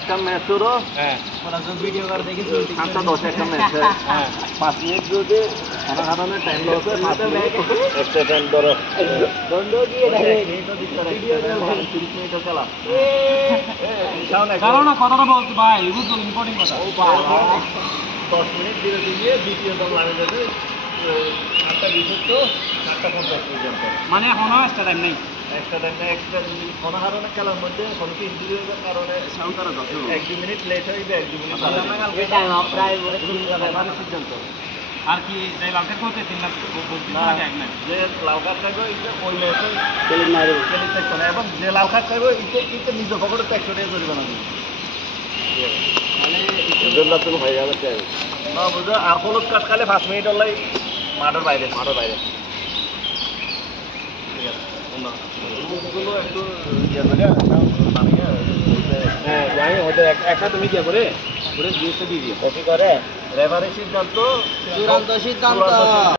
একটা ম্যাচ হলো হ্যাঁ ওরা তো ভিডিও করে দেখি 7-10 একটা ম্যাচ হ্যাঁ 5 মিনিট যদি খানা খাওয়ানোর টাইম লস হয় 5 মিনিট একটা টাইম ধরো বন্ধ দিয়ে দেয় এই তো দিতে ভিডিও 30 মিনিট খেলা কারণ কথাটা বলতে ভাই বুঝছো ইম্পর্টেন্ট কথা ও বাবা 10 মিনিট বিরতি দিয়ে দ্বিতীয় দল লাগে যাবে 8টা 20 তো 8টা 50 পর্যন্ত মানে এখনো একটা টাইম নেই একটা টাইম এক্সট্রা যদি কোনো কারণে খেলার মধ্যে কোনো কি ইনজুরি হওয়ার কারণে সাউন্ডারে যাচ্ছে 1-2 মিনিট লেট হয়ে যাবে 1-2 মিনিট আমরা কালকে টাইম অফ প্রায় মানে সিদ্ধান্ত আর কি তাই লালকার করতে 3 লাখ বলতে না টাইম নাই যে লাল কার্ড থাকবে ওই ম্যাচে খেলে মারবে খেলে দেখতে না এবং যে লাল কার্ড থাকবে এটা নিজে পকেটে 100 টাকা জরিমানা দিবে মানে ইজল্লা তো হয়ে গেল না বুঝো আর হলুদ কার্ড খালে 5 মিনিট হলাই মাঠের বাইরে ঠিক আছে রুলসগুলো একটু ইয়ে করে হ্যাঁ জানি ওদের একটা তুমি কি করে জিনিসটা দিয়ে দিও কপি করে রেফারি সিদ্ধান্ত চূড়ান্ত সিদ্ধান্ত